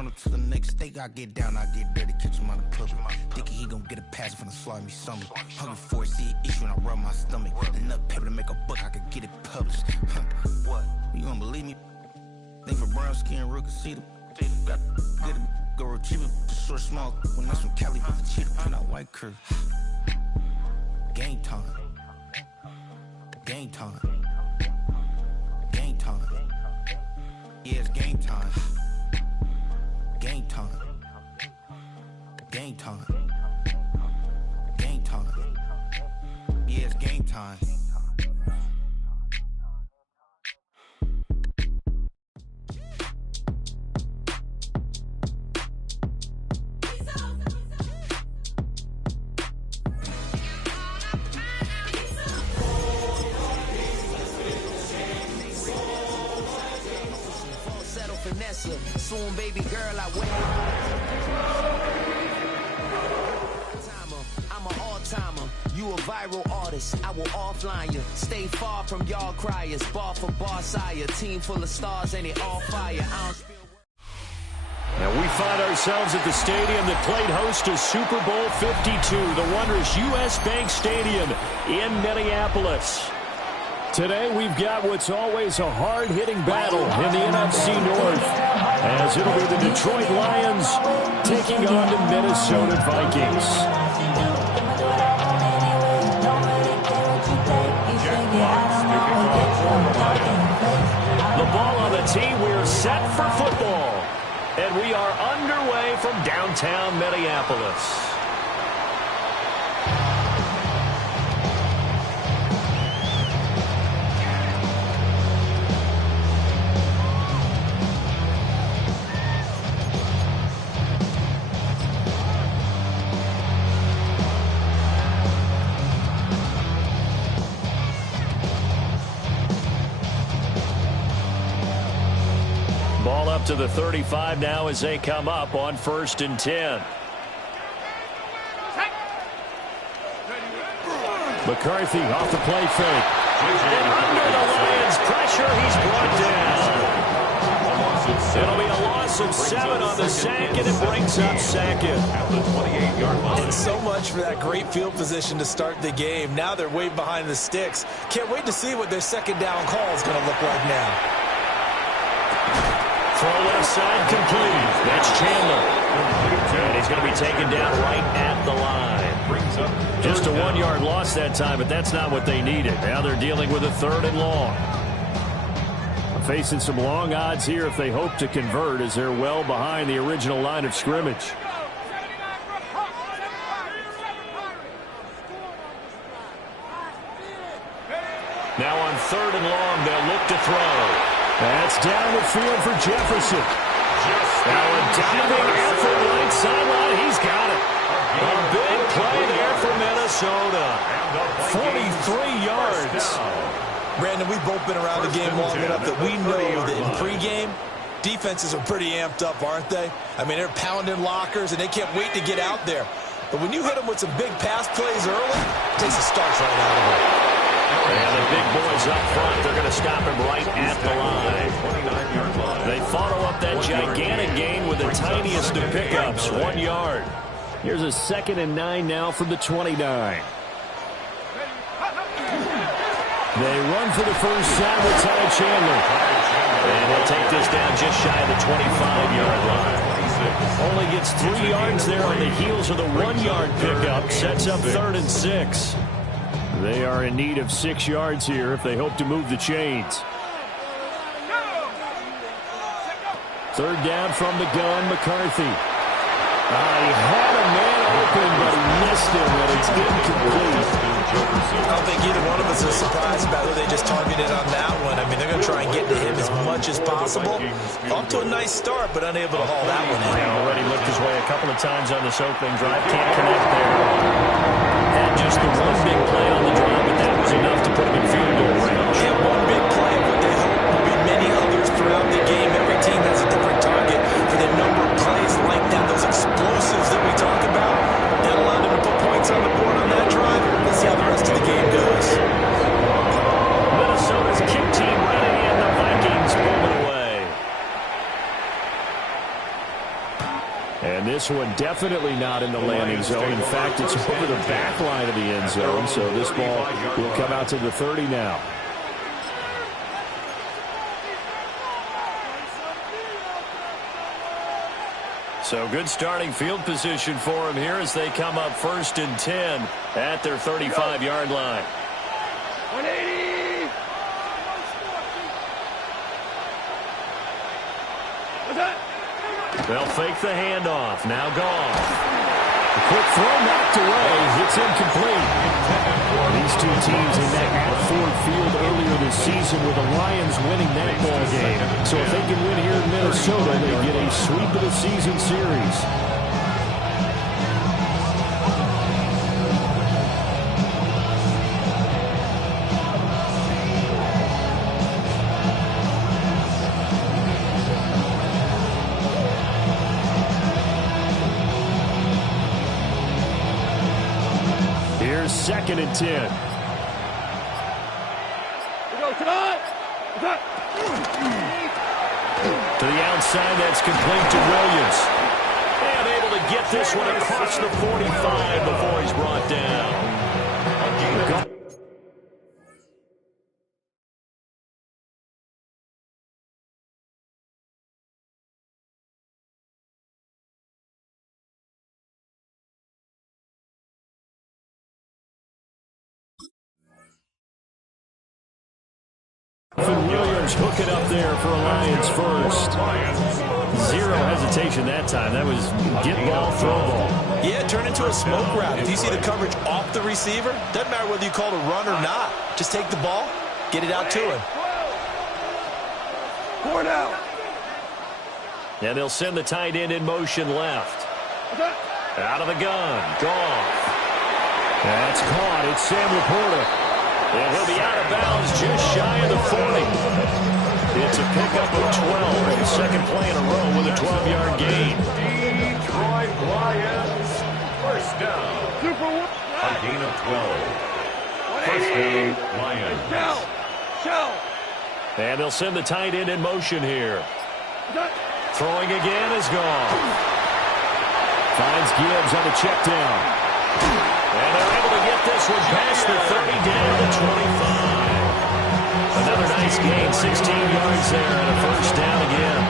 run up to the next steak. I get down, I get dirty, catch him on the public. Thinking he gon' get a pass from the slaughter me something. Hungry for it, see an issue and I rub my stomach. Enough paper to make a buck, I could get it published. What? You gonna believe me? Think for brown skin, real can see the go retrieve it, the short small. When that's from Cali, but the cheetah print out white curve. Game time. Game time. Game time. Yeah, it's game time. Game time. Game time. Game time. Yeah, it's game time. Soon, baby girl, I wait. I'm an all-timer. You a viral artist. I will offline you. Stay far from y'all criers. Bar for bar sire. Team full of stars and it all fire. And we find ourselves at the stadium that played host to Super Bowl 52, the wondrous U.S. Bank Stadium in Minneapolis. Today we've got what's always a hard-hitting battle in the NFC North, as it'll be the Detroit Lions taking on the Minnesota Vikings. The ball on the tee, we're set for football, and we are underway from downtown Minneapolis. Ball up to the 35 now as they come up on 1st and 10. McCarthy off the play fake. And under the Lions' pressure, he's brought down. It'll be a loss of 7 on the sack, and it brings up second. And so much for that great field position to start the game. Now they're way behind the sticks. Can't wait to see what their second down call is going to look like now. Throw left side complete. That's Chandler. And he's going to be taken down right at the line. Just a 1-yard loss that time, but that's not what they needed. Now they're dealing with a 3rd and long. Facing some long odds here if they hope to convert, as they're well behind the original line of scrimmage. Now on 3rd and long, they'll look to throw. That's down the field for Jefferson. Now a diving effort right sideline. He's got it. A big play there for Minnesota. 43 yards. Brandon, we've both been around the game long enough that we know that in pregame, defenses are pretty amped up, aren't they? I mean, they're pounding lockers, and they can't wait to get out there. But when you hit them with some big pass plays early, it takes the starch right out of them. And the big boys up front, they're going to stop him right at the line. They follow up that gigantic gain with the tiniest of pickups, 1 yard. Here's a 2nd and 9 now from the 29. They run for the first down with Ty Chandler. And they'll take this down just shy of the 25-yard line. Only gets 3 yards there on the heels of the 1-yard pickup. Sets up 3rd and 6. They are in need of 6 yards here if they hope to move the chains. 3rd down from the gun, McCarthy. He had a man open, but he missed him, and it's incomplete. I don't think either one of us is surprised about who they just targeted on that one. I mean, they're going to try and get to him as much as possible. Off to a nice start, but unable to haul that one in. Already looked his way a couple of times on this opening drive. Can't connect there. Had just the one big play on the drive, but that was enough to put him in field goal range. Yeah, one big play, but they hope will be many others throughout the game. Every team has a different target for the number of plays like that, those explosives that we talk about. That allowed them to put points on the board on that drive. Let's see how the rest of the game goes. Minnesota's kick team running in. The Vikings pull it away. And this one definitely not in the landing zone. In fact, it's over the back line of the end zone. So this ball will come out to the 30 now. So good starting field position for him here as they come up 1st and 10 at their 35-yard line. 180. They'll fake the handoff. Now gone. The quick throw knocked away. It's incomplete. These two teams they met at Ford Field earlier this season with the Lions winning that ball game. So if they can win here in Minnesota, they get a sweep of the season series. Here's 2nd and 10. To the outside, that's complete to Williams. And able to get this one across the 45 before he's brought down. Williams hooking up there for a Lions first. Zero hesitation that time. That was get ball, throw ball. Yeah, turn into a smoke route. If you see the coverage off the receiver, doesn't matter whether you call it a run or not. Just take the ball, get it out to him. 4 down. And they'll send the tight end in motion left. Out of the gun. Goff. That's caught. It's Sam Laporta. And he'll be out of bounds just shy of the 40. It's a pickup of 12. And second play in a row with a 12-yard gain. Detroit Lions, first down. A gain of 12. First down, Lions. And they'll send the tight end in motion here. Throwing again is gone. Finds Gibbs on the check down. And they're able to get this one past the 30 down to 25. Another nice gain, 16 yards there and a first down again.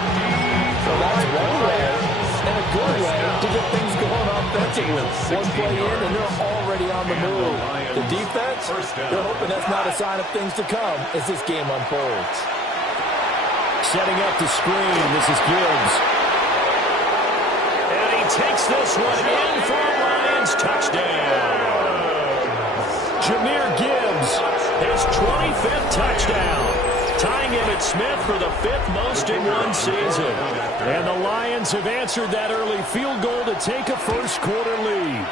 So that's one way and a good way to get things going offensively. One play in and they're already on the move. The defense, they're hoping that's not a sign of things to come as this game unfolds. Setting up the screen, this is Gibbs. And he takes this one in for a Lions touchdown. Jahmyr Gibbs, his 25th touchdown, tying Emmitt Smith for the 5th most in one season. And the Lions have answered that early field goal to take a first-quarter lead.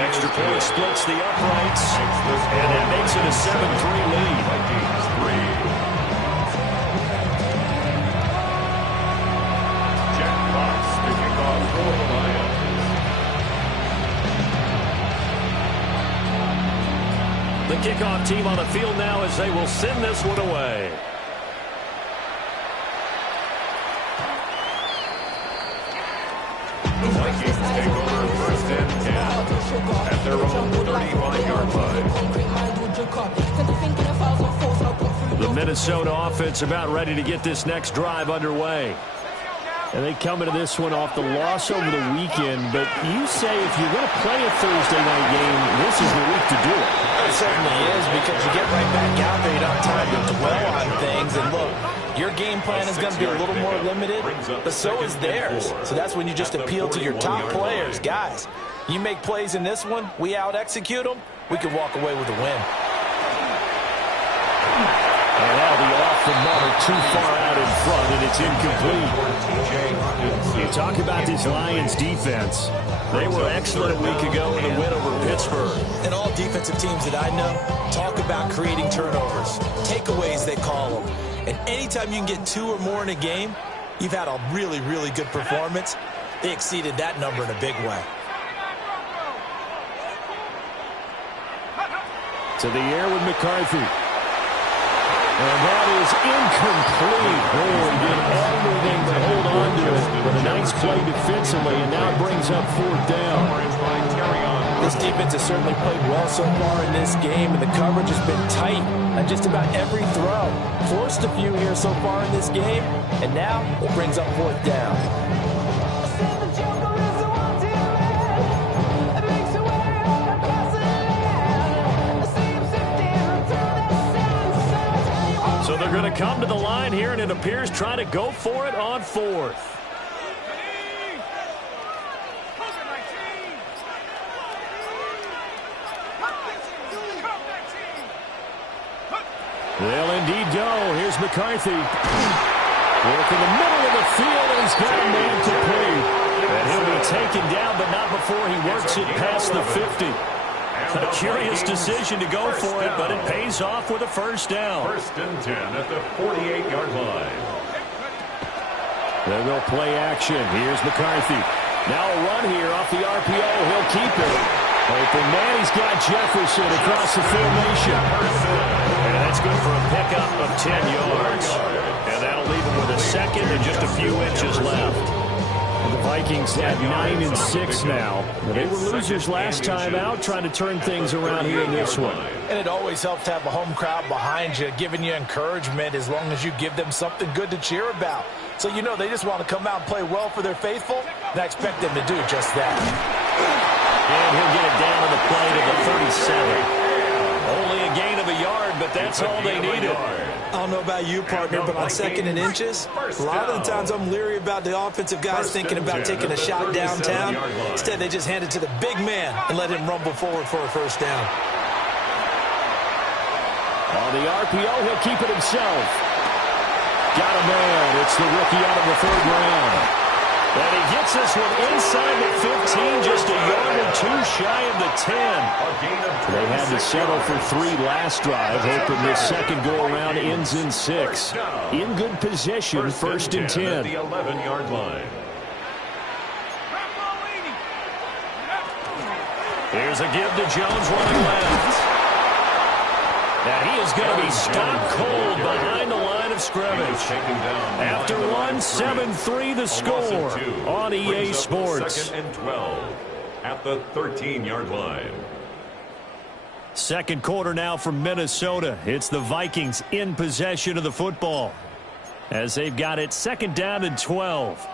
Extra point splits the uprights, and that makes it a 7-3 lead. Jack Fox to kick off for the Lions. The kickoff team on the field now as they will send this one away. The Vikings take over first and 10 at their own 35-yard line. The Minnesota offense about ready to get this next drive underway. And they come into this one off the loss over the weekend. But you say if you're going to play a Thursday night game, this is the week to do it. It certainly is, because you get right back out there. You don't have time to dwell on things. And look, your game plan is going to be a little more limited, but so is theirs. So that's when you just appeal to your top players. Guys, you make plays in this one, we out-execute them, we can walk away with a win. And that'll be off the mark, too far out in front, and it's incomplete. You talk about this Lions defense. They were excellent a week ago in the win over Pittsburgh. And all defensive teams that I know talk about creating turnovers, takeaways they call them. And anytime you can get 2 or more in a game, you've had a really, really good performance. They exceeded that number in a big way. To the air with McCarthy. And that is incomplete. Oh, he did everything but hold on to it. But a nice play offensively, and now it brings up 4th down. This defense has certainly played well so far in this game, and the coverage has been tight on just about every throw. Forced a few here so far in this game, and now it brings up 4th down. So they're going to come to the line here, and it appears trying to go for it on 4th. They'll indeed go. Here's McCarthy. Work in the middle of the field, and he's got a man complete. And he'll be taken down, but not before he works it past the 50. A curious decision to go for it, but it pays off with a 1st down. 1st and 10 at the 48-yard line. They'll go play action. Here's McCarthy. Now a run here off the RPO. He'll keep it. Open man, he's got Jefferson across the formation. And that's good for a pickup of 10 yards. And that'll leave him with a 2nd and just a few inches left. And the Vikings at 9-6 now. They were losers last time out, trying to turn things around here in this one. And it always helps to have a home crowd behind you, giving you encouragement as long as you give them something good to cheer about. So you know they just want to come out and play well for their faithful, and I expect them to do just that. And he'll get it down to the play to the 37. Only a gain of a yard, but that's all they needed. I don't know about you, partner, but on 2nd and inches, a lot of the times I'm leery about the offensive guys thinking about taking a shot downtown. Instead, they just hand it to the big man and let him rumble forward for a 1st down. On the RPO, he'll keep it himself. Got a man. It's the rookie out of the 3rd round. And he gets this one inside the 15, just a yard or 2 shy of the 10. They had to settle for 3 last drive, hoping this 2nd go-around ends in 6. In good position, 1st and 10. At the 11-yard line. Here's a give to Jones running left. Now he is going to be stopped cold behind the line of scrimmage. After one, 7-3 the score on EA Sports. 2nd and 12 at the 13-yard line. 2nd quarter now from Minnesota. It's the Vikings in possession of the football as they've got it 2nd down and 12.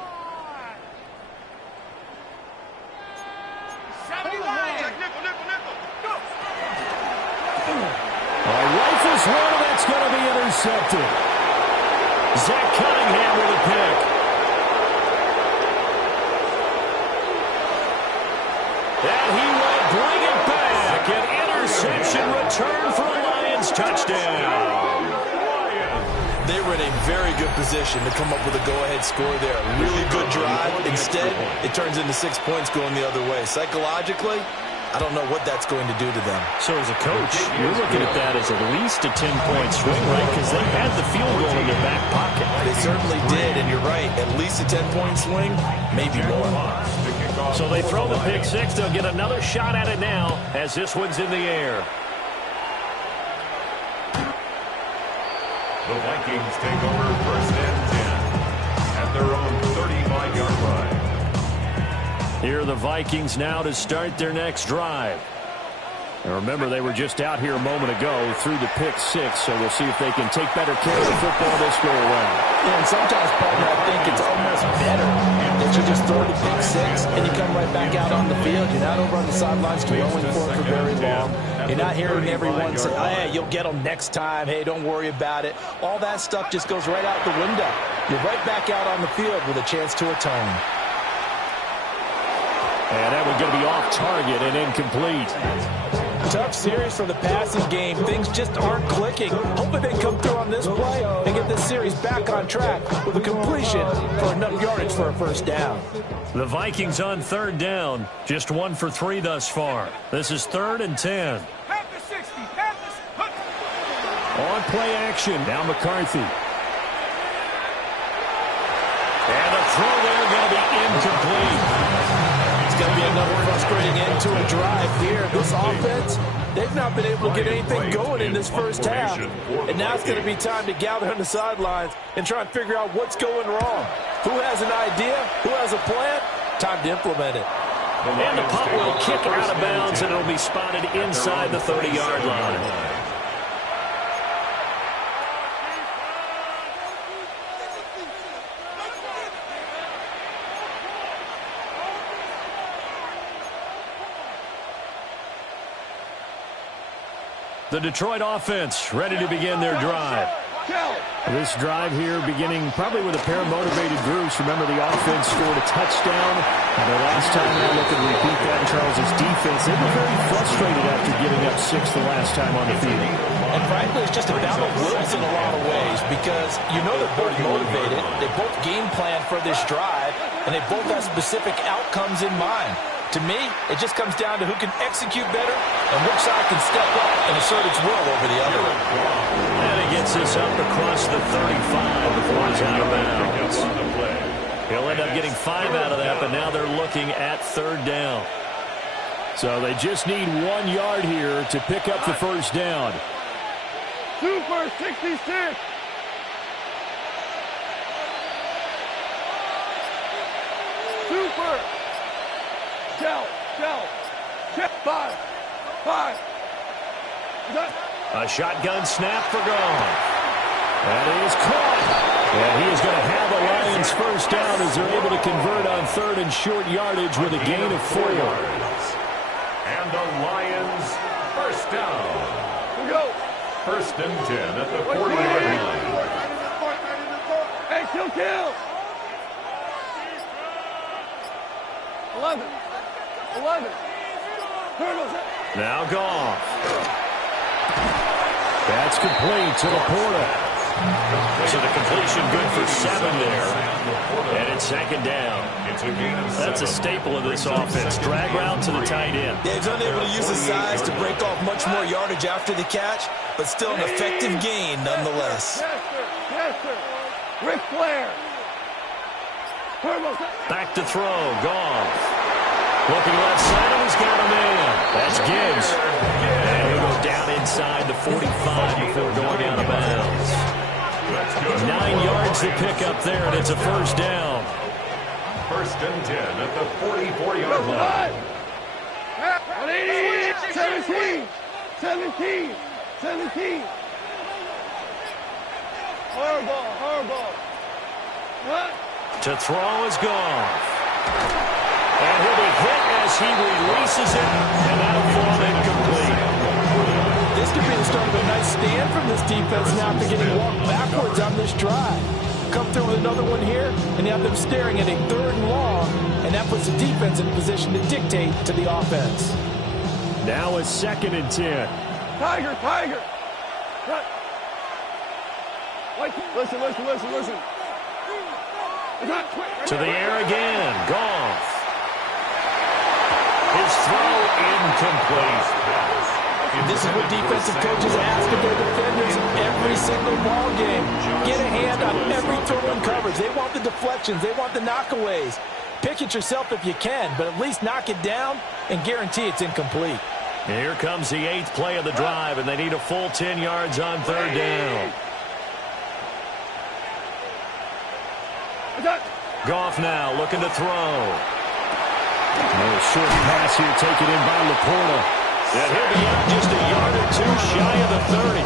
Rifles one, and that's going to be intercepted. Zach Cunningham with a pick. And he will bring it back. An interception return for a Lions touchdown. They were in a very good position to come up with a go-ahead score there. Really good drive. Instead, it turns into 6 points going the other way. Psychologically, I don't know what that's going to do to them. So as a coach, you're looking at that as at least a 10-point swing, right? Because they had the field goal in their back pocket. They certainly did, and you're right. At least a 10-point swing, maybe more. So they throw the pick 6. They'll get another shot at it now as this one's in the air. The Vikings take over 1st and 10 at their own 35-yard line. Here are the Vikings now to start their next drive. And remember, they were just out here a moment ago through the pick 6, so we'll see if they can take better care of the football this go around. Yeah, and sometimes, partner, I think it's almost better that you just throw the pick 6 and you come right back out on the field. You're not over on the sidelines throwing for it for very long. You're not hearing everyone say, oh, hey, you'll get them next time. Hey, don't worry about it. All that stuff just goes right out the window. You're right back out on the field with a chance to atone. And that one's going to be off target and incomplete. Tough series for the passing game. Things just aren't clicking. Hoping they come through on this play and get this series back on track with a completion for enough yardage for a 1st down. The Vikings on 3rd down. Just 1 for 3 thus far. This is 3rd and 10. On play action. Now McCarthy. And the throw there going to be incomplete. It's going to be another frustrating end to a drive here. This offense, they've not been able to get anything going in this 1st half. And now it's going to be time to gather on the sidelines and try and figure out what's going wrong. Who has an idea? Who has a plan? Time to implement it. And the punt will kick out of bounds, and it'll be spotted inside the 30-yard line. The Detroit offense ready to begin their drive. This drive here beginning probably with a pair of motivated groups. Remember, the offense scored a touchdown. And the last time they look and repeat that, Charles' defense, they were very frustrated after giving up 6 the last time on the field. And frankly, it's just a battle of wills in a lot of ways because you know they're both motivated. They both game plan for this drive, and they both have specific outcomes in mind. To me, it just comes down to who can execute better and which side can step up and assert its will over the other. And he gets this up across the 35 before he's out of bounds. He'll end up getting 5 out of that, but now they're looking at 3rd down. So they just need 1 yard here to pick up the first down. Super 66. Super. Shell. 5. A shotgun snap for Goff. That is caught. And he is going to have a Lions first down as they're able to convert on 3rd and short yardage with a gain of 4. And the Lions first down. We go. 1st and 10 at the 40-yard line. Hey, kill. 11. Now Goff. That's complete to Laporta. So the completion good for 7 there. And it's 2nd down. That's a staple of this offense. Drag route to the tight end. Yeah, he's unable to use his size to break off much more yardage after the catch, but still an effective gain nonetheless. Yes, sir. Ric Flair. Back to throw. Goff. Looking left side, and he's got a man. That's Gibbs. And he'll go down inside the 45 before going out of bounds. 9 yards to pick up there, and it's a first down. 1st and 10 at the 44-yard line. 17. Horrible. What? To throw is Goff. And he'll be hit as he releases it, and that'll fall incomplete. This could be the start of a nice stand from this defense now after getting walked backwards on this drive. Come through with another one here, and you have them staring at a 3rd and long, and that puts the defense in a position to dictate to the offense. Now it's 2nd and 10. Tiger. Right. Listen. To the air again. Goff. His throw incomplete. This is what defensive coaches ask of their defenders every single ball game. Get a hand on every throw in coverage. They want the deflections. They want the knockaways. Pick it yourself if you can, but at least knock it down and guarantee it's incomplete. And here comes the 8th play of the drive, and they need a full 10 yards on 3rd down. Goff now looking to throw. A short pass here taken in by Laporta. And he'll be out just a yard or 2 shy of the 30.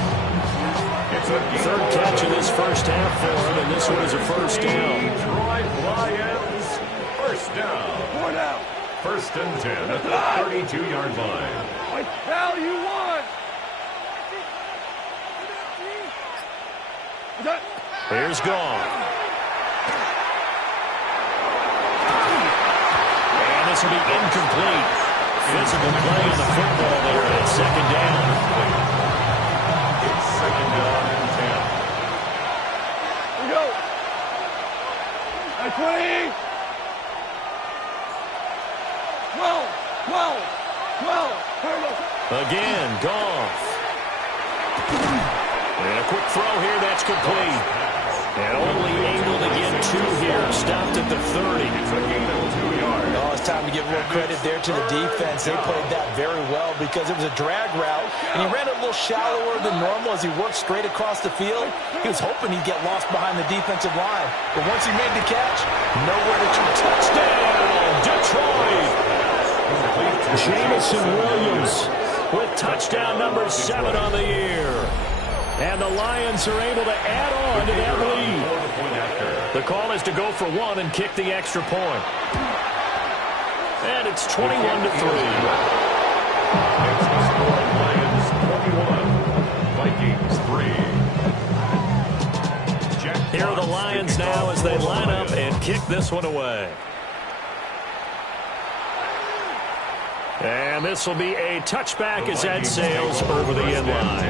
3rd catch of this first half for him, and this one is a first down. Detroit Lions first down. 4 down. 1st and 10 at the 32-yard line. I tell you what. Here's Goff. And this will be incomplete. Physical play on the football there, and it's 2nd down. It's 2nd down and 10. We go. 20. 12. Again, Goff. And a quick throw here, that's complete. And only able to get 2 here, stopped at the 30. It's a gain of 2 yards. Oh, it's time to give a little credit there to the defense. They played that very well because it was a drag route, and he ran a little shallower than normal as he worked straight across the field. He was hoping he'd get lost behind the defensive line. But once he made the catch, nowhere to turn. Touchdown, Detroit! Jamison Williams with touchdown number 7 on the year. And the Lions are able to add on to that lead. The call is to go for 1 and kick the extra point. And it's 21-3. It's the score, Lions 21, Vikings 3. Here are the Lions now as they line up and kick this one away. And this will be a touchback as that sails over the end line.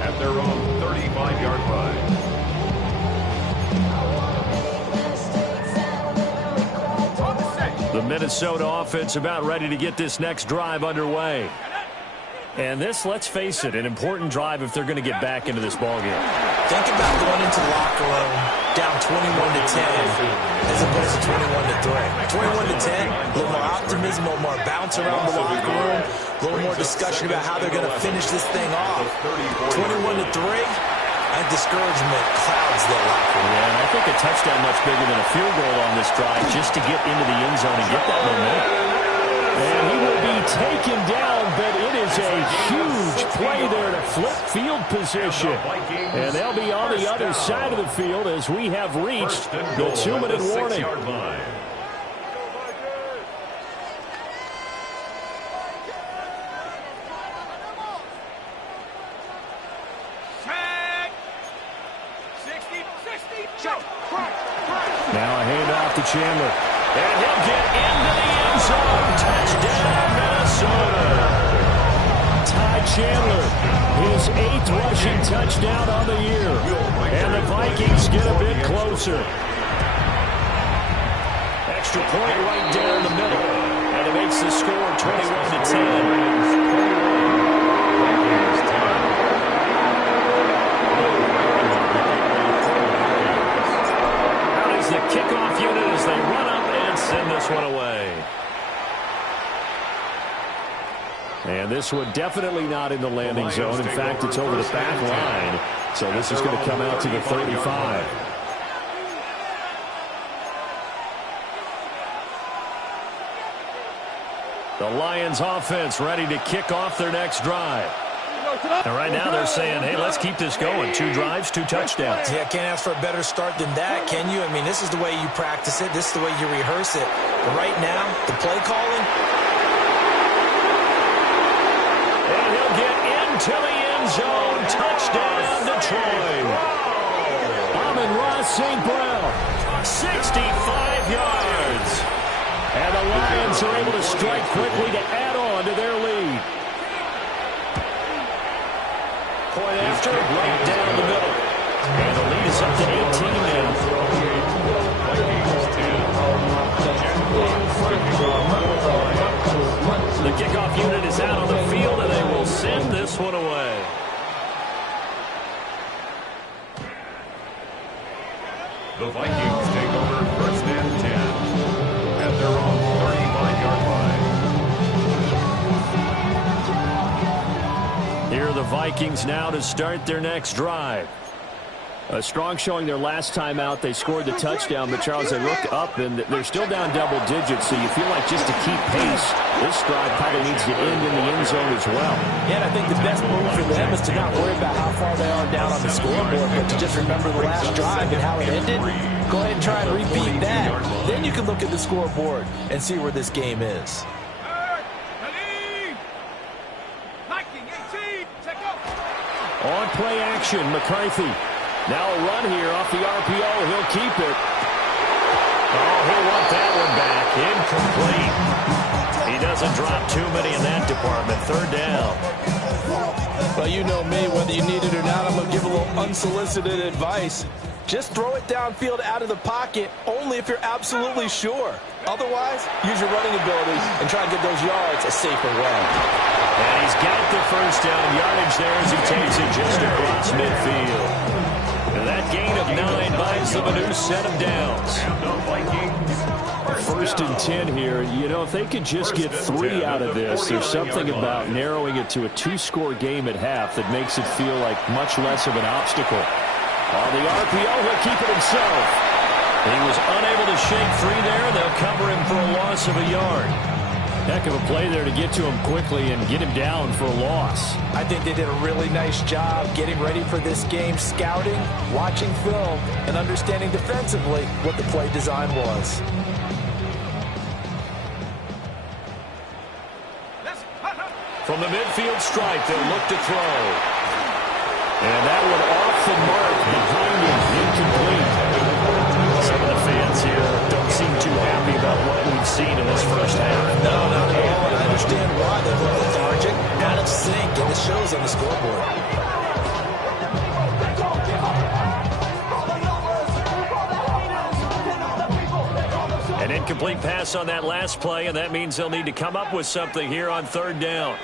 At their own 35-yard line. The Minnesota offense about ready to get this next drive underway. And this, let's face it, an important drive if they're going to get back into this ballgame. Think about going into the locker room down 21-10 as opposed to 21-3. 21-10, a little more optimism, a little more bounce around the locker room, a little more discussion about how they're going to finish this thing off. 21-3, and discouragement clouds that locker room. Yeah, and I think a touchdown much bigger than a field goal on this drive just to get into the end zone and get that momentum. And he will be taken down, but it is a huge play there to flip field position. And they'll be on the other side of the field as we have reached the 2-minute warning. Now a handoff to Chandler. And he'll get into the end zone. Touchdown, Minnesota. Ty Chandler, his 8th rushing touchdown on the year. And the Vikings get a bit closer. Extra point right down the middle. And it makes the score 21-10. The kickoff unit as they run up and send this one away. And this one definitely not in the landing zone. In fact, it's over the back line. So this is going to come out to the 35. The Lions offense ready to kick off their next drive. And right now they're saying, hey, let's keep this going. 2 drives, 2 touchdowns. Yeah, can't ask for a better start than that, can you? I mean, this is the way you practice it. This is the way you rehearse it. But right now, the play calling. And he'll get into the end zone. Touchdown, Detroit. Amon-Ra St. Brown, 65 yards. And the Lions are able to strike quickly to add on to their lead. Point after, right down the middle. And the lead is up to 18 now. The kickoff unit is out on the field, and they will send this one away. The Vikings take over 1st and 10 at their own 35-yard line. Here are the Vikings now to start their next drive. A strong showing their last time out. They scored the touchdown, but Charles, they look up and they're still down double digits, so you feel like just to keep pace, this drive probably needs to end in the end zone as well. Yeah, and I think the best move for them is to not worry about how far they are down on the scoreboard, but to just remember the last drive and how it ended. Go ahead and try and repeat that. Then you can look at the scoreboard and see where this game is. On play action, McCarthy. Now a run here off the RPO. He'll keep it. Oh, he'll want that one back. Incomplete. He doesn't drop too many in that department. 3rd down. Well, you know me, whether you need it or not, I'm going to give a little unsolicited advice. Just throw it downfield out of the pocket only if you're absolutely sure. Otherwise, use your running ability and try and get those yards a safer way. And he's got the 1st down yardage there as he takes it just across midfield. And that gain of 9 buys them a new set of downs. And the Vikings 1st and 10 here. You know, if they could just get 3 out of this, there's something about narrowing it to a 2-score game at half that makes it feel like much less of an obstacle. On the RPO, he'll keep it himself. He was unable to shake free there. They'll cover him for a loss of a yard. Heck of a play there to get to him quickly and get him down for a loss. I think they did a really nice job getting ready for this game, scouting, watching film, and understanding defensively what the play design was. From the midfield stripe, they'll look to throw. And that one off the mark behind him, incomplete. Some of the fans here don't seem too happy about what we've seen in this first half. No, not at all. And I understand why. They look lethargic, out of sync, and it shows on the scoreboard. An incomplete pass on that last play, and that means they'll need to come up with something here on 3rd down.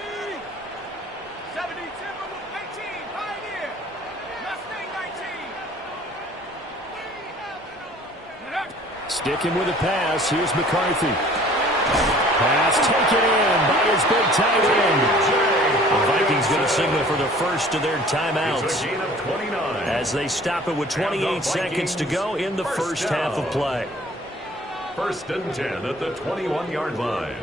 Sticking with a pass. Here's McCarthy. Pass taken in by his big tight end. The Vikings going to signal for the first of their timeouts as they stop it with 28 seconds to go in the first half of play. 1st and 10 at the 21-yard line.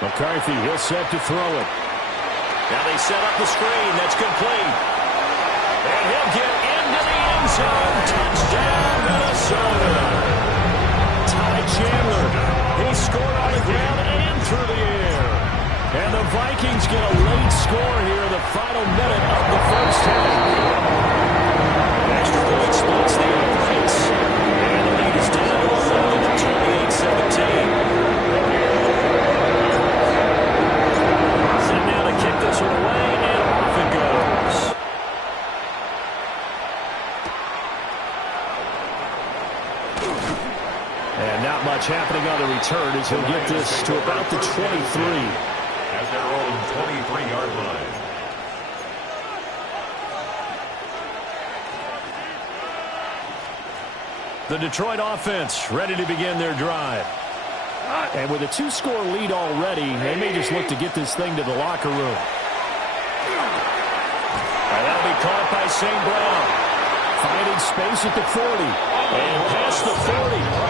McCarthy, he'll set to throw it. Now they set up the screen. That's complete. And he'll get into the end zone. Touchdown, Minnesota. Ty Chandler. He scored on the ground and through the air. And the Vikings get a late score here in the final minute of the first half. Extra point splits the offense. And the lead is down to 11 at 28-17. Kick this one away, and off it goes. And not much happening on the return as he'll get this to about the 23. At their own 23-yard line. The Detroit offense ready to begin their drive. And with a 2-score lead already, they may just look to get this thing to the locker room. And that'll be caught by St. Brown. Finding space at the 40. And past the 40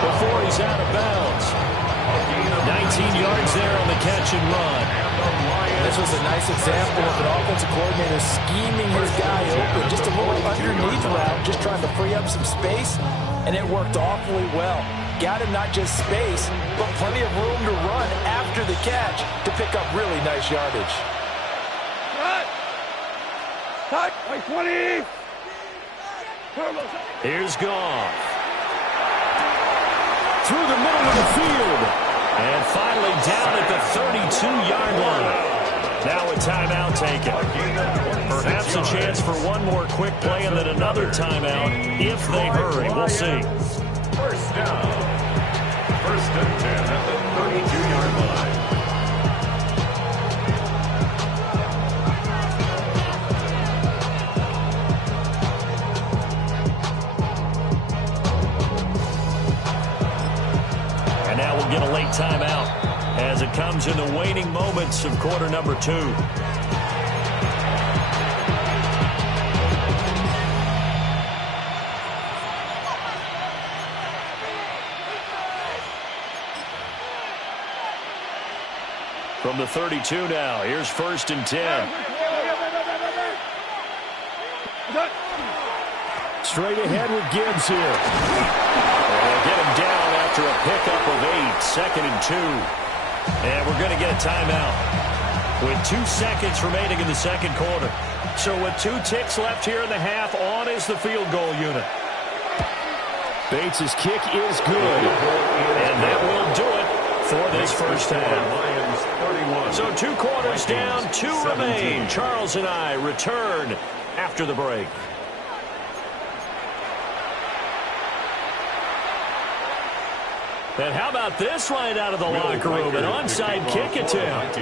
before he's out of bounds. 19 yards there on the catch and run. This was a nice example of an offensive coordinator scheming his guy open. Just a little underneath route, just trying to free up some space. And it worked awfully well. Got him not just space, but plenty of room to run after the catch to pick up really nice yardage. Cut! Like 20! Here's Goff. Through the middle of the field. And finally down at the 32-yard line. Now a timeout taken. Perhaps a chance for one more quick play and then another timeout if they hurry. We'll see. 1st down. 1st and 10 at the 32-yard line. And now we'll get a late timeout as it comes in the waning moments of quarter number 2. From the 32 now, here's 1st and 10. Straight ahead with Gibbs here. And they'll get him down after a pickup of 8, 2nd and 2. And we're going to get a timeout with 2 seconds remaining in the second quarter. So with 2 ticks left here in the half, on is the field goal unit. Bates' kick is good. And that will do it for this first half. So 2 quarters down, 2 remain. Charles and I return after the break. And how about this right out of the locker room? An onside kick attempt.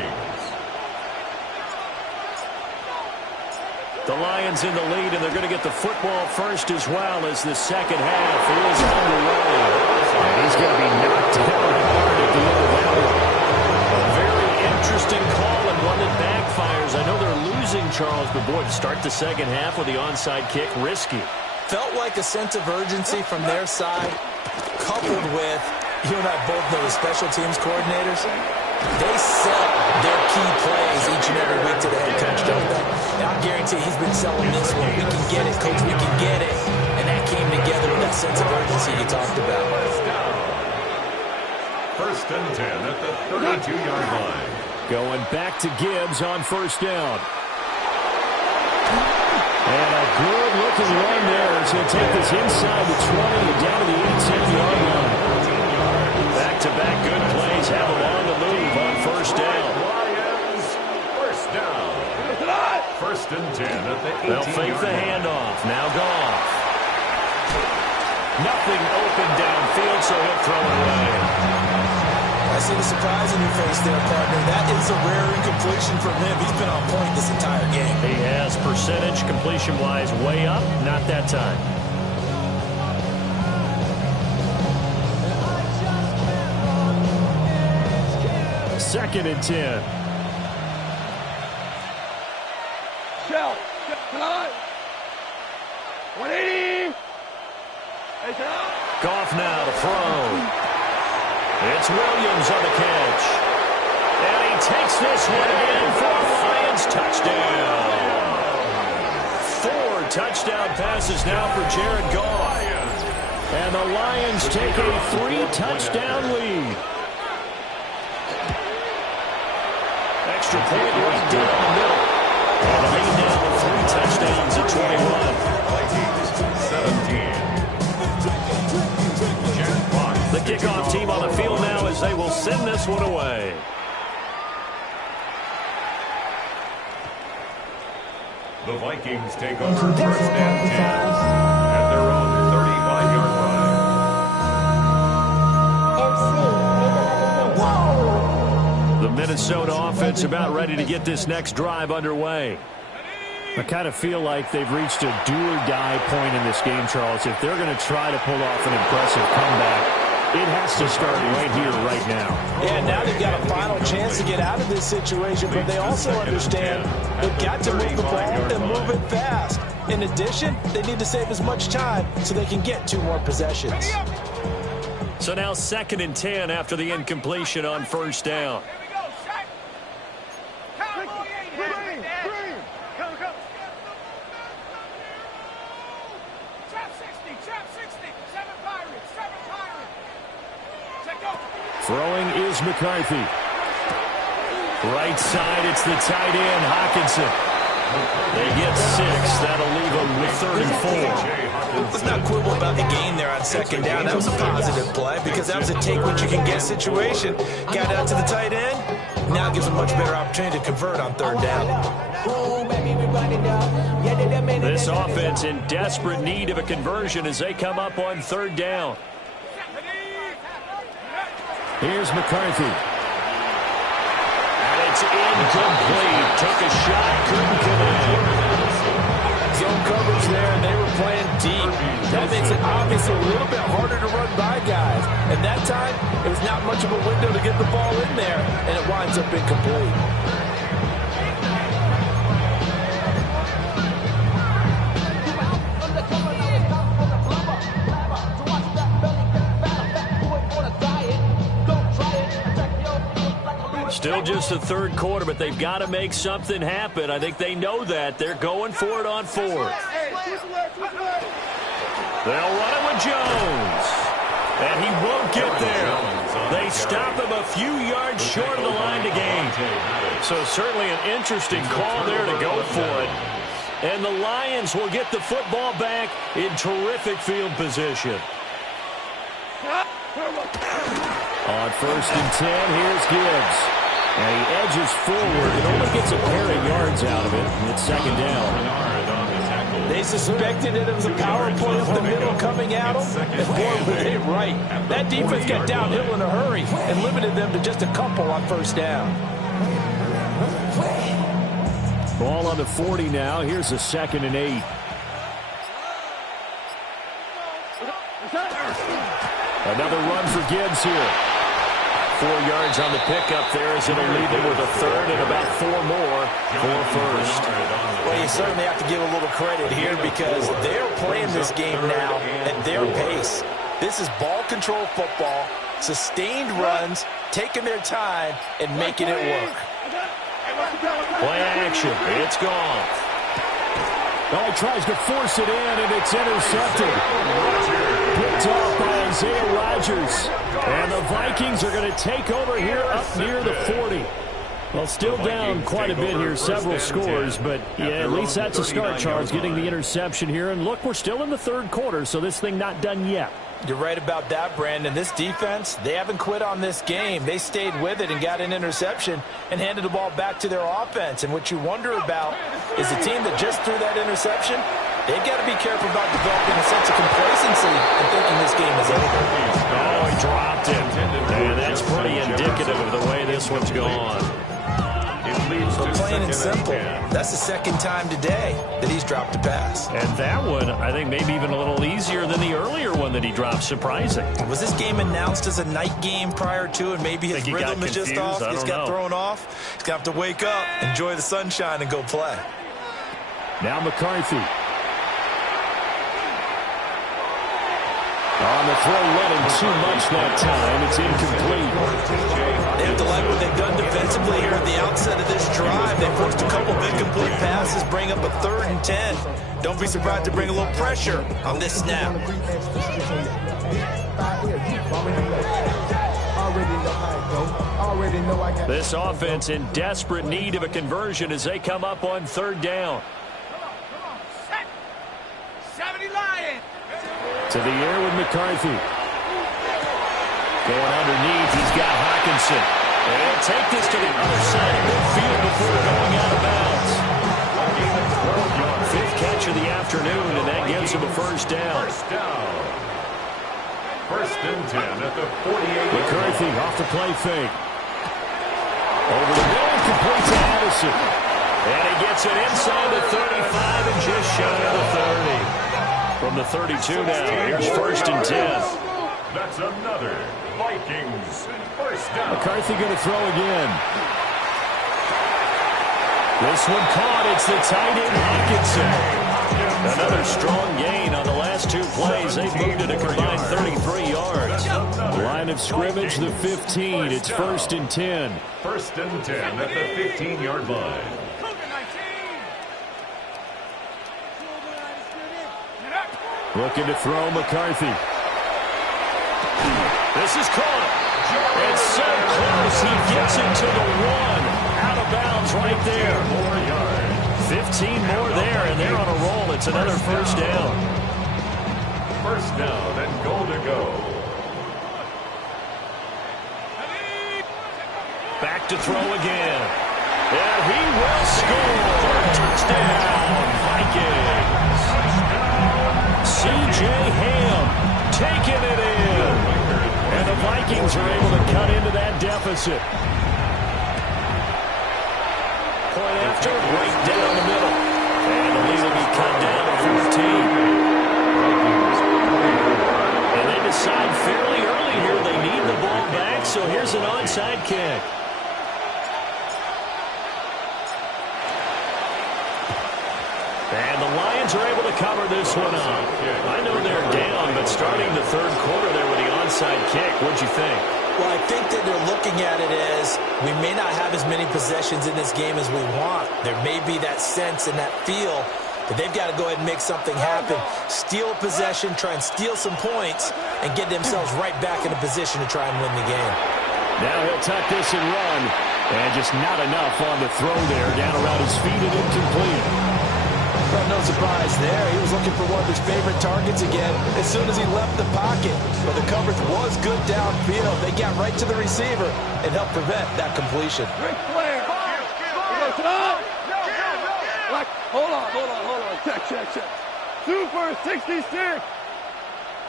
The Lions in the lead, and they're going to get the football first as well as the second half is underway. And he's going to be knocked down hard at the end of that one. A very interesting call and one that backfires. I know they're losing, Charles, but boy, to start the second half with the onside kick, risky. Felt like a sense of urgency from their side, coupled with, you and I both know the special teams coordinators, they sell their key plays each and every week to the head coach, don't they? Now, I guarantee he's been selling this one. We can get it, coach, we can get it. And that came together with that sense of urgency you talked about. First and 10 at the 32-yard line. Going back to Gibbs on first down. And a good-looking run there. It's going to take this inside the 20 and down to the 18-yard line. Back-to-back good plays have them on the move on first down. Lions, first down. First and 10 at the 18-yard line. They'll fake the handoff. Now Goff. Nothing open downfield, so he'll throw it away. I see the surprise in your face there, partner. That is a rare incompletion from him. He's been on point this entire game. He has percentage completion-wise way up. Not that time. Second and 10. Shell. 180. Goff now to throw. It's Williams on the catch. And he takes this one in for a Lions touchdown. 4 touchdown passes now for Jared Goff. And the Lions take a 3-touchdown lead. Extra point right down the middle. And the lead now 3 touchdowns at 21. The kickoff team on the field now as they will send this one away. The Vikings take over first and 10 at their own 35-yard line. The Minnesota offense about ready to get this next drive underway. I kind of feel like they've reached a do-or-die point in this game, Charles. If they're going to try to pull off an impressive comeback, it has to start right here, right now. Yeah, now they've got a final chance to get out of this situation, but they also understand they've got to move the ball and move it fast. In addition, they need to save as much time so they can get 2 more possessions. So now 2nd and 10 after the incompletion on first down. Throwing is McCarthy. Right side, it's the tight end, Hockenson. They get 6. That'll leave them with 3rd and 4. Let's not quibble about the gain there on 2nd down. That was a positive play because that was a take-what-you-can-get situation. Got out to the tight end. Now gives a much better opportunity to convert on 3rd down. This offense in desperate need of a conversion as they come up on 3rd down. Here's McCarthy. And it's incomplete. Took a shot, couldn't connect. Zone coverage there, and they were playing deep. That makes it obviously a little bit harder to run by guys. And that time, it was not much of a window to get the ball in there, and it winds up incomplete. Still just the 3rd quarter, but they've got to make something happen. I think they know that. They're going for it on 4th. They'll run it with Jones. And he won't get there. They stop him a few yards short of the line to gain. So certainly an interesting call there to go for it. And the Lions will get the football back in terrific field position. On 1st and 10, here's Gibbs. And he edges forward and only gets a pair of yards out of it. It's 2nd down. They suspected that it was a power play up the middle coming at them, and boy, were they right. That defense got downhill in a hurry and limited them to just a couple on first down. Ball on the 40 now. Here's a 2nd and 8. Another run for Gibbs here. 4 yards on the pickup there as it'll leave him with a 3rd and about 4 more for first. Well, you certainly have to give a little credit here because they're playing this game now at their pace. This is ball control football, sustained runs, taking their time, and making it work. Play action. It's gone. Oh, he tries to force it in, and it's intercepted. Picked off by Isaiah Rodgers. And the Vikings are going to take over here up near the 40. Well, still down quite a bit here, several scores, but yeah, at least that's a start, Charles, getting the interception here. And look, we're still in the 3rd quarter, so this thing not done yet. You're right about that, Brandon. This defense, they haven't quit on this game. They stayed with it and got an interception and handed the ball back to their offense. And what you wonder about is the team that just threw that interception, they've got to be careful about developing a sense of complacency and thinking this game is over. Oh, he dropped it. And that's pretty indicative of the way this one's gone. But plain and simple, that's the 2nd time today that he's dropped a pass. And that one, I think, maybe even a little easier than the earlier one that he dropped. Surprising. Was this game announced as a night game prior to, and maybe his rhythm is just off? He's got thrown off. He's going to have to wake up, enjoy the sunshine, and go play. Now McCarthy. On the throw, running too much that time. It's incomplete. They have to like what they've done defensively here at the outset of this drive. They forced a couple of incomplete passes, bring up a 3rd and 10. Don't be surprised to bring a little pressure on this snap. This offense in desperate need of a conversion as they come up on 3rd down. To the air with McCarthy. Going underneath, he's got Hawkinson. And he'll take this to the other side of midfield before going out of bounds. 5th catch of the afternoon, and that gives him a 1st down. 1st and 10 at the 48. McCarthy off the play fake. Over the middle, complete to Addison. And he gets it inside the 35 and just shy of the 30. From the 32 now, here's 1st and 10. That's another Vikings 1st down. McCarthy going to throw again. This one caught. It's the tight end Hawkinson. Another strong gain on the last 2 plays. They've moved it a combined 33 yards. Line of scrimmage, the 15. It's 1st and 10. 1st and 10 at the 15-yard line. Looking to throw McCarthy. This is caught. It's so close. He gets it to the 1. Out of bounds right there. 15 more there, and they're on a roll. It's another 1st down. 1st down and goal to go. Back to throw again. And he will score. Touchdown, Vikings. C.J. Ham taking it in. And the Vikings are able to cut into that deficit. Point after, right down the middle. And the lead will be cut down to 14. And they decide fairly early here they need the ball back, so here's an onside kick. And the Lions are able to cover this one up. I know they're down, but starting the 3rd quarter there with the onside kick, what'd you think? Well, I think that they're looking at it as we may not have as many possessions in this game as we want. There may be that sense and that feel that they've got to go ahead and make something happen. Steal a possession, try and steal some points, and get themselves right back in a position to try and win the game. Now he'll tuck this and run. And just not enough on the throw there. Down around his feet and incomplete. Well, no surprise there. He was looking for one of his favorite targets again as soon as he left the pocket. But the coverage was good downfield. They got right to the receiver and helped prevent that completion. Great player. Hold on. Check. Super 66.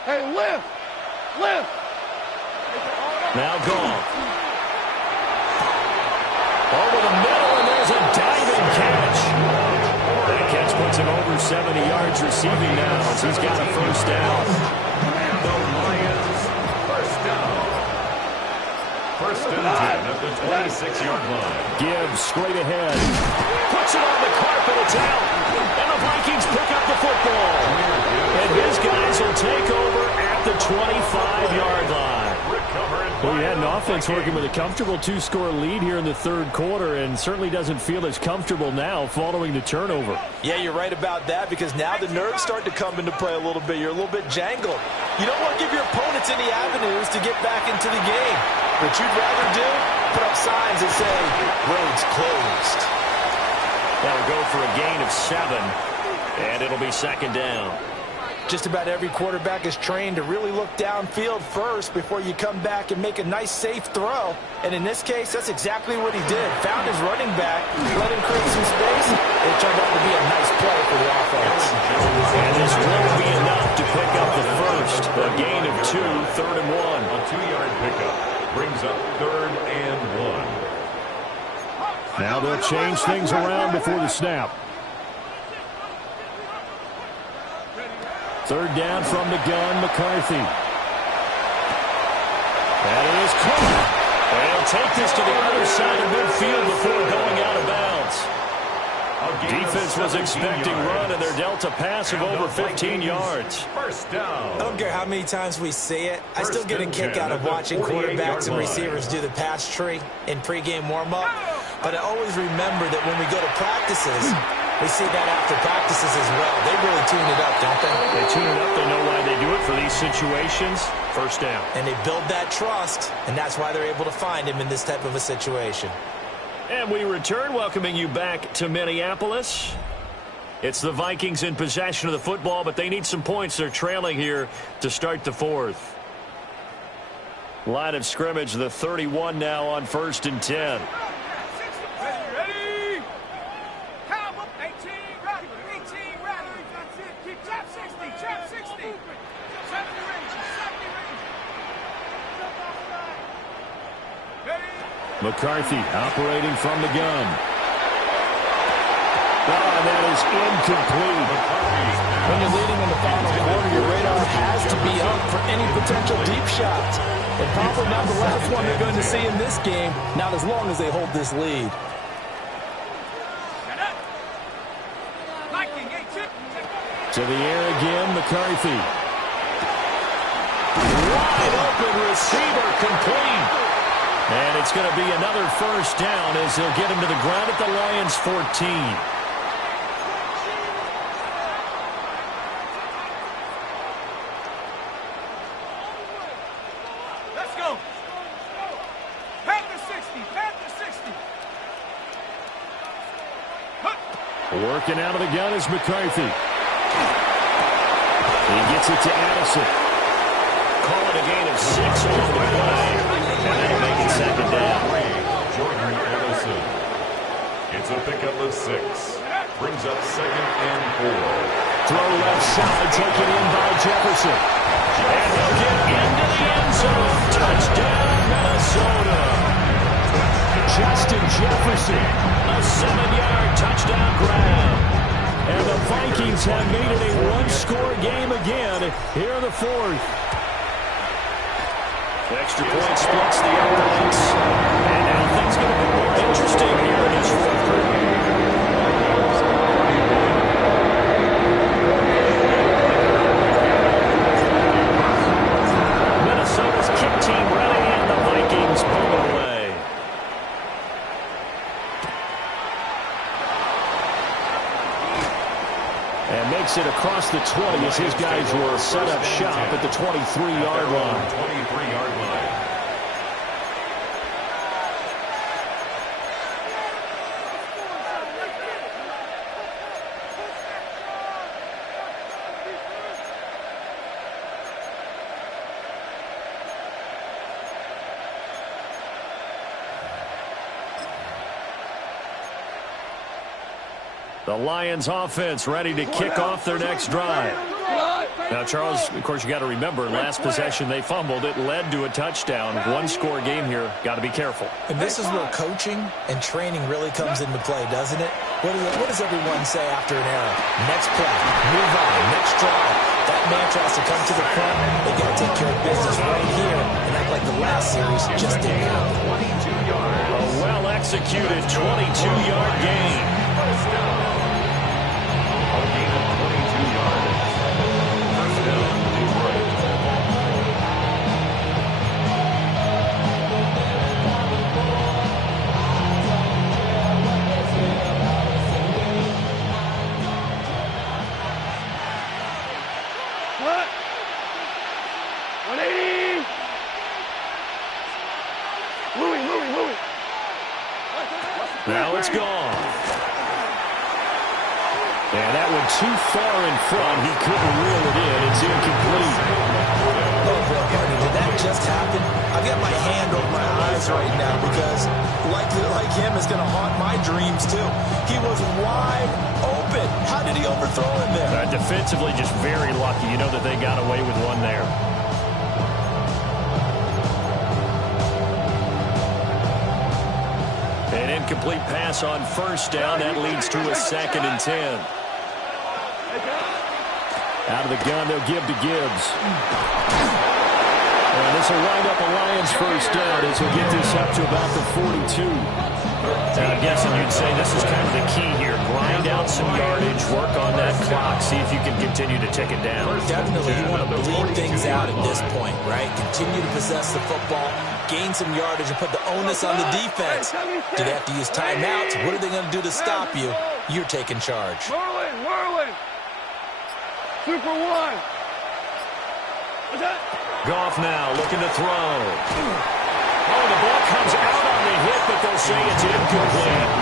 Hey, lift. Now gone. Over the middle, and there's a diving catch. That catch puts him over 70 yards receiving now as he's got a first down. The Lions, first down. First and 10 at the 26-yard line. Gibbs straight ahead. Puts it on the carpet. It's out. And the Vikings pick up the football. And his guys will take over at the 25-yard line. Well, you had an offense working with a comfortable 2-score lead here in the third quarter and certainly doesn't feel as comfortable now following the turnover. Yeah, you're right about that because now the nerves start to come into play a little bit. You're a little bit jangled. You don't want to give your opponents any avenues to get back into the game. What you'd rather do, put up signs that say, roads closed. That'll go for a gain of 7, and it'll be second down. Just about every quarterback is trained to really look downfield first before you come back and make a nice, safe throw. And in this case, that's exactly what he did. Found his running back, let him create some space. It turned out to be a nice play for the offense. And this will be enough to pick up the first. A gain of 2, third and 1. A 2-yard pickup brings up third and 1. Now they'll change things around before the snap. Third down from the gun, McCarthy. That is caught. They'll take this to the other side of midfield before going out of bounds. Defense was expecting run, and they're dealt a pass of over 15 yards. First down. I don't care how many times we say it. I still get a kick out of watching quarterbacks and receivers do the pass tree in pregame warm-up. But I always remember that when we go to practices, we see that after practices as well. They really tune it up, don't they? They tune it up. They know why they do it for these situations. First down. And they build that trust, and that's why they're able to find him in this type of a situation. And we return, welcoming you back to Minneapolis. It's the Vikings in possession of the football, but they need some points. They're trailing here to start the fourth. Line of scrimmage, the 31 now on 1st and 10. McCarthy operating from the gun. Oh, that is incomplete. When you're leading in the final quarter, your radar has to be up for any potential deep shots. And probably not the last one they're going to see in this game, not as long as they hold this lead. To the air again, McCarthy. Wide open receiver, complete. And it's going to be another first down as they'll get him to the ground at the Lions' 14. Let's go. Panther 60. Working out of the gun is McCarthy. He gets it to Addison. Call it a gain of 6 on the play. And that'll make it second down. Jordan Addison. It's a pickup of 6. Brings up second and 4. Throw left side, taken in by Jefferson. And he'll get into the end zone. Touchdown, Minnesota. Justin Jefferson, a 7-yard touchdown grab. And the Vikings have made it a one-score game again here in the fourth. Extra point splits the opponents. And now things going to be more interesting here in this fourth quarter. Minnesota's kick team ready, and the Vikings pull it away. And makes it across the 20 as his guys will set up shop at the 23-yard line. 23-yard line. The Lions offense ready to kick off their next drive. Now, Charles, of course, you got to remember, last possession they fumbled. It led to a touchdown. One-score game here. Got to be careful. And this is where coaching and training really comes into play, doesn't it? What does everyone say after an error? Next play, move on, next drive. That mantra has to come to the front. They got to take care of business right here and act like the last series just didn't happen. A well-executed 22-yard gain. First down. A gain of 22 yards. First down, Detroit. What? 180. Moving. Now it's gone. And that one too far in front. He couldn't reel it in. It's incomplete. Oh, boy, partner, did that just happen? I've got my hand over my eyes right now because, like him, it's going to haunt my dreams, too. He was wide open. How did he overthrow him there? Defensively, just very lucky. You know that they got away with one there. An incomplete pass on first down. That leads to a 2nd and 10. Out of the gun, they'll give to Gibbs. And this will wind up a Lions first down as he'll get this up to about the 42. Now, I'm guessing you'd say this is kind of the key here. Grind out some yardage, work on that clock, see if you can continue to tick it down. Definitely, you want to bleed things out at this point, right? Continue to possess the football, gain some yardage, and put the onus on the defense. Do they have to use timeouts? What are they going to do to stop you? You're taking charge. Merlin. Super one. What's that? Goff now looking to throw. Oh, the ball comes out on the hit, but they'll say it's incomplete.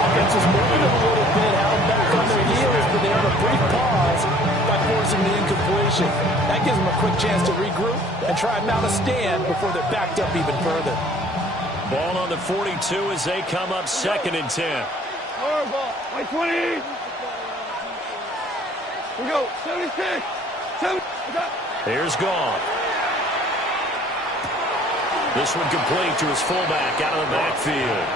Offense is moving a little bit, held back on their heels, but they have a brief pause by forcing the incompletion. That gives them a quick chance to regroup and try and mount a stand before they're backed up even further. Ball on the 42 as they come up 2nd and 10. Ball. 20. We go. 76. 7. Here's Goff. This one complete to his fullback out of the backfield.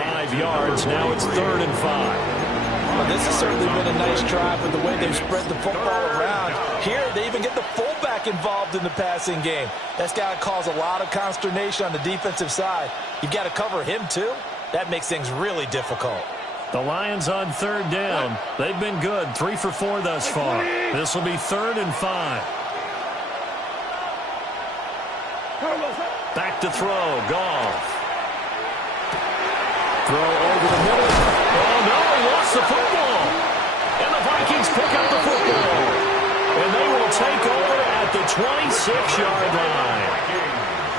5 yards. Now it's 3rd and 5. Well, this has certainly been a nice drive with the way they've spread the football around. Here, they even get the fullback involved in the passing game. That's got to cause a lot of consternation on the defensive side. You've got to cover him, too. That makes things really difficult. The Lions on 3rd down. They've been good. 3 for 4 thus far. This will be 3rd and 5. Back to throw. Goff. Throw over the middle. Oh, no, he lost the football. And the Vikings pick up the football. And they will take over at the 26-yard line.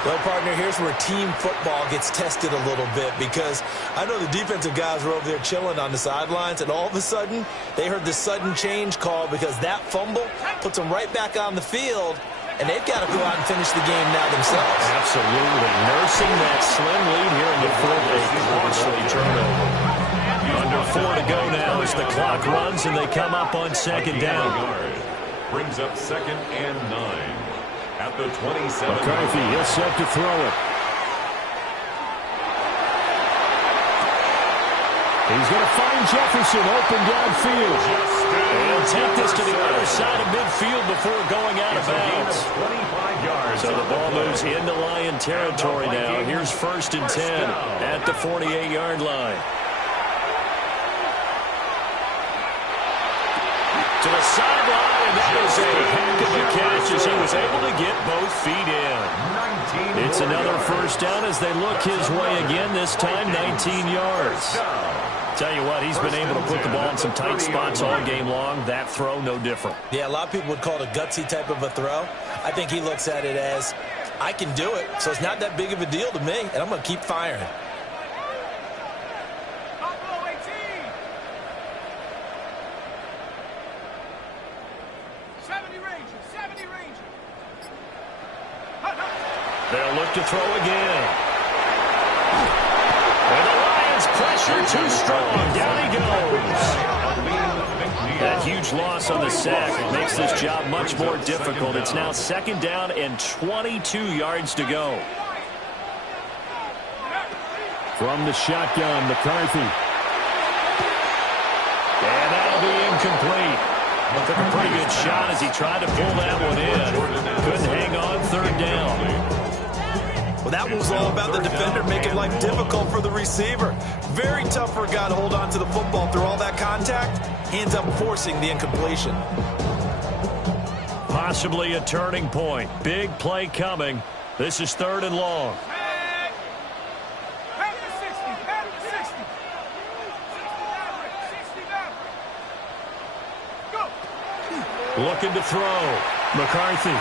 Well, partner, here's where team football gets tested a little bit because I know the defensive guys were over there chilling on the sidelines, and all of a sudden they heard this sudden change call because that fumble puts them right back on the field, and they've got to go out and finish the game now themselves. Absolutely. Nursing that slim lead here in the fourth, a costly turnover. Under 4 to go now as the clock runs and they come up on 2nd down. Brings up 2nd and 9. At the 27. McCarthy is set to throw it. He's going to find Jefferson open downfield. And take this to the other side of midfield before going out of bounds. 25 yards. So the ball moves into Lion territory now. Here's 1st and 10 at the 48-yard line. To the sideline, and that is a heck of a catch as he was able to get both feet in. It's another 1st down as they look his way again, this time 19 yards. Tell you what, he's been able to put the ball in some tight spots all game long. That throw, no different. Yeah, a lot of people would call it a gutsy type of a throw. I think he looks at it as, I can do it, so it's not that big of a deal to me, and I'm going to keep firing. They'll look to throw again. And the Lions Pressure too strong. Down he goes. That huge loss on the sack makes this job much more difficult. It's now 2nd down and 22 yards to go. From the shotgun, McCarthy. And that'll be incomplete. Took a pretty good shot as he tried to pull that one in. Couldn't hang on 3rd down. Well, that was all about the defender making life difficult for the receiver. Very tough for a guy to hold on to the football through all that contact. He ends up forcing the incompletion. Possibly a turning point. Big play coming. This is 3rd and long. Looking to throw. McCarthy.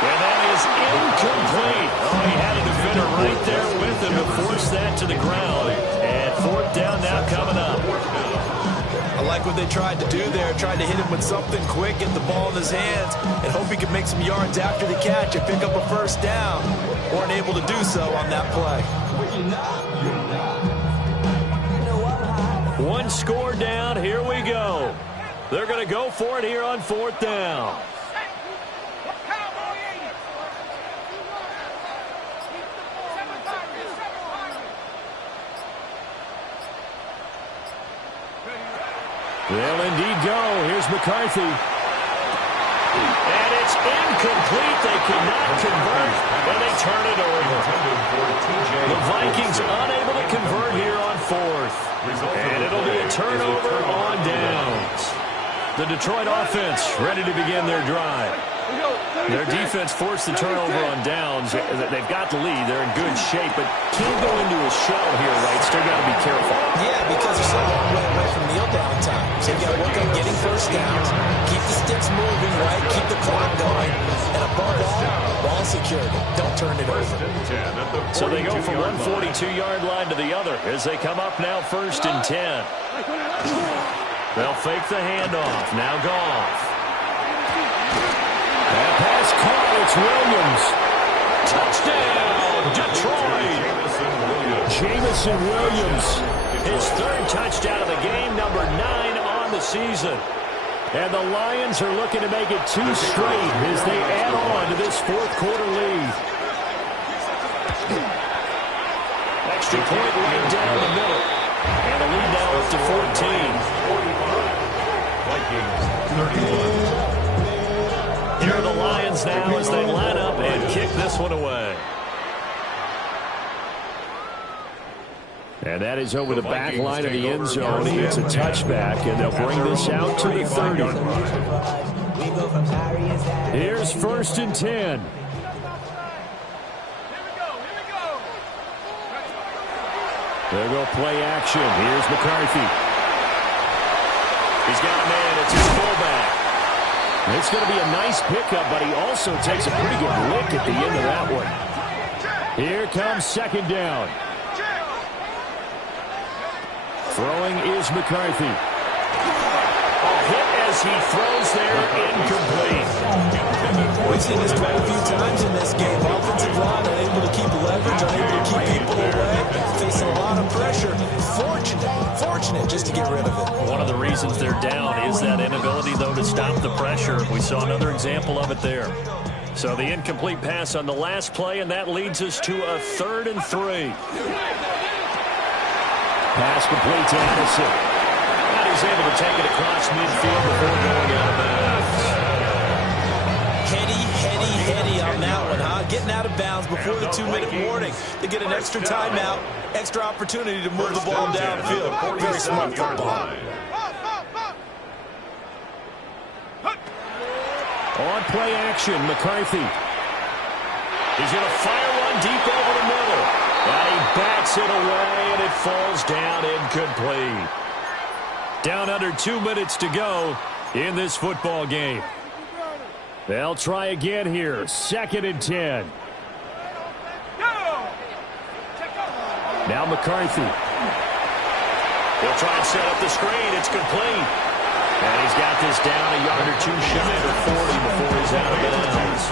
And that is incomplete. Oh, he had a defender right there with him to force that to the ground. And 4th down now coming up. I like what they tried to do there. Tried to hit him with something quick, get the ball in his hands, and hope he could make some yards after the catch and pick up a 1st down. Weren't able to do so on that play. 1 score down. Here we go. They're going to go for it here on 4th down. They'll indeed go. Here's McCarthy. And it's incomplete. They cannot convert, and they turn it over. The Vikings unable to convert here on 4th. And it'll be a turnover on downs. The Detroit offense ready to begin their drive. Their defense forced the turnover on downs. They've got the lead. They're in good shape, but can't go into a shell here, right? Still got to be careful. Yeah, because they're so long way away from kneel down time. So you got to work on getting 1st downs, keep the sticks moving, right? Keep the clock going. And above all, ball security. Don't turn it over. So they go from one 42-yard line to the other as they come up now 1st and 10. They'll fake the handoff. Now Goff. That pass caught. It's Williams. Touchdown, Detroit. Jamison Williams. His 3rd touchdown of the game, number 9 on the season. And the Lions are looking to make it 2 straight as they add on to this 4th quarter lead. Extra point right down the middle. And the lead now up to 14. Vikings 31. Here are the Lions now as they line up and kick this one away. And that is over the back line of the end zone. It's a touchback, and they'll bring this out to the 30. Here's 1st and 10. They'll go play action. Here's McCarthy. He's got a man. It's his fullback. It's going to be a nice pickup, but he also takes a pretty good lick at the end of that one. Here comes 2nd down. Throwing is McCarthy. A hit as he throws there, incomplete. We've seen this quite a few times in this game. Offensive line unable to keep leverage, unable to keep people away, facing a lot of pressure. Fortunate just to get rid of it. One of the reasons they're down is that inability, though, to stop the pressure. We saw another example of it there. So the incomplete pass on the last play, and that leads us to a 3rd and 3. Pass complete to Addison. And he's able to take it across midfield before going out of bounds. Heady on that one, huh? Getting out of bounds before the 2-minute warning. They get an extra timeout, extra opportunity to move the ball downfield. Very smart football. On play action, McCarthy. He's going to fire one deep over the middle. And he backs it away, and it falls down incomplete. Down under 2 minutes to go in this football game. They'll try again here. 2nd and 10. Now McCarthy. He'll try and set up the screen. It's complete. And he's got this down a yard or 2 shy of 40 before he's out of bounds.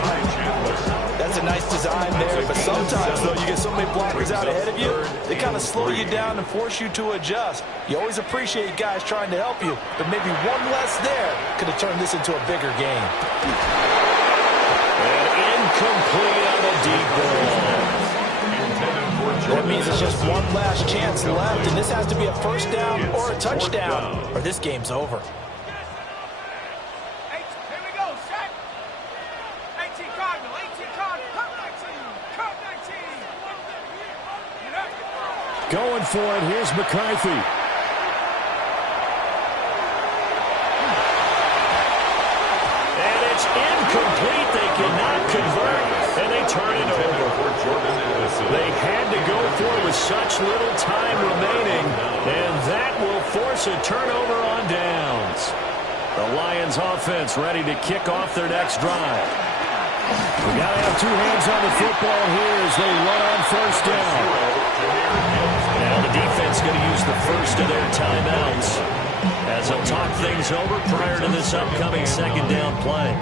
That's a nice design there. But sometimes, though, you get so many blockers out ahead of you, they kind of slow you down and force you to adjust. You always appreciate guys trying to help you, but maybe one less there could have turned this into a bigger game. And incomplete on the deep ball. That means it's just one last chance left, and this has to be a first down or a touchdown, or this game's over. Going for it, here's McCarthy. And it's incomplete. They cannot convert, and they turn it over. They had to go for it with such little time remaining, and that will force a turnover on downs. The Lions offense ready to kick off their next drive. We got to have two hands on the football here as they run on first down. Now the defense going to use the first of their timeouts as they'll talk things over prior to this upcoming second down play.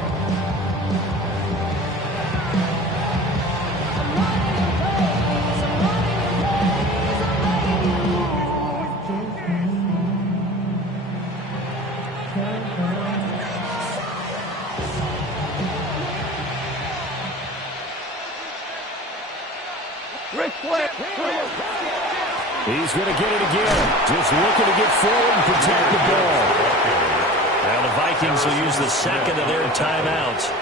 He's going to get it again. Just looking to get forward and protect the ball. Now the Vikings will use the second of their timeouts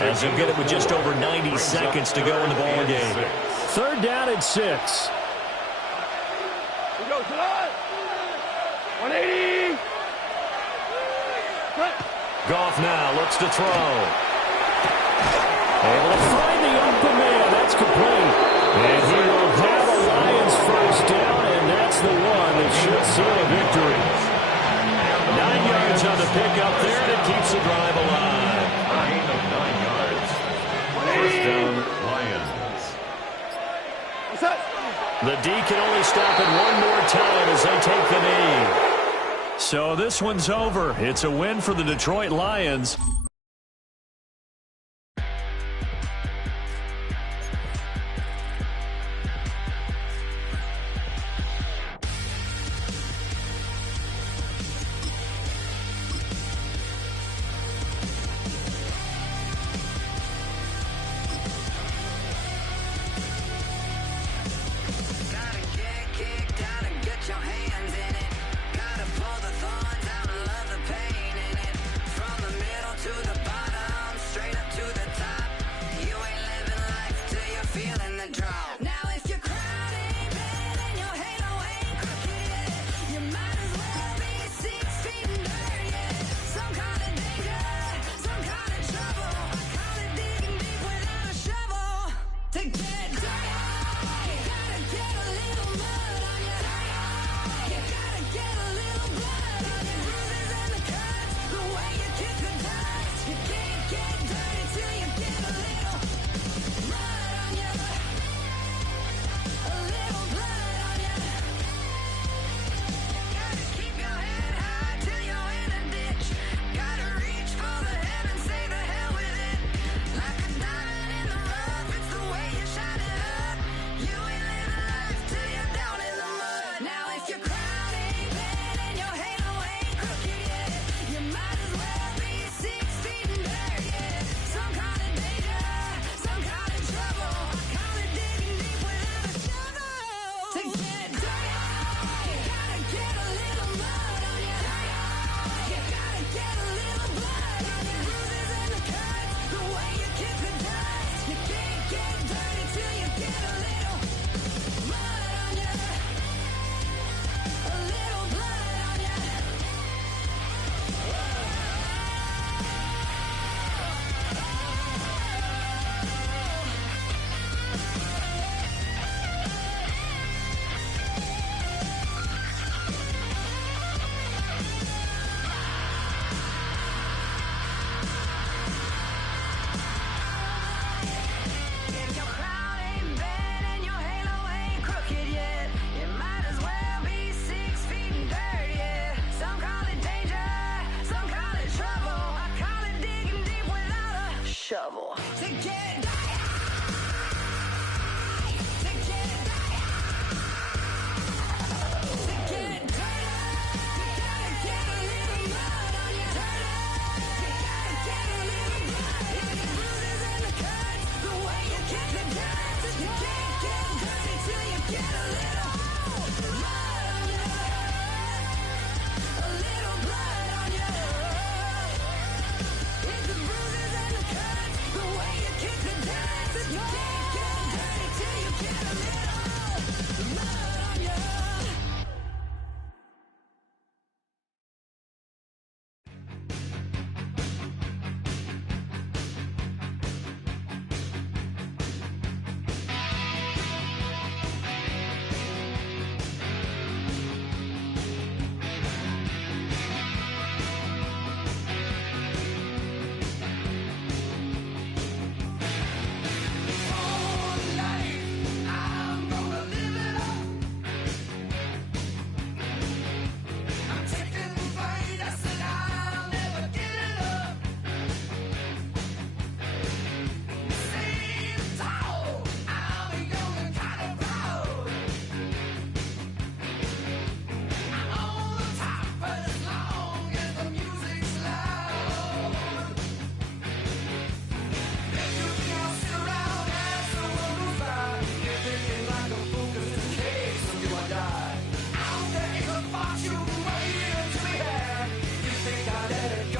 as they'll get it with just over 90 seconds to go in the ball game. Third down and 6. We go to that. 180. Goff now looks to throw. Able to find the open man. That's complete. And he will have a Lions first down, and that's the one that should seal a victory. 9 yards on the pickup there, and it keeps the drive alive. 9 yards. First down, Lions. The D can only stop it one more time as they take the knee. So this one's over. It's a win for the Detroit Lions.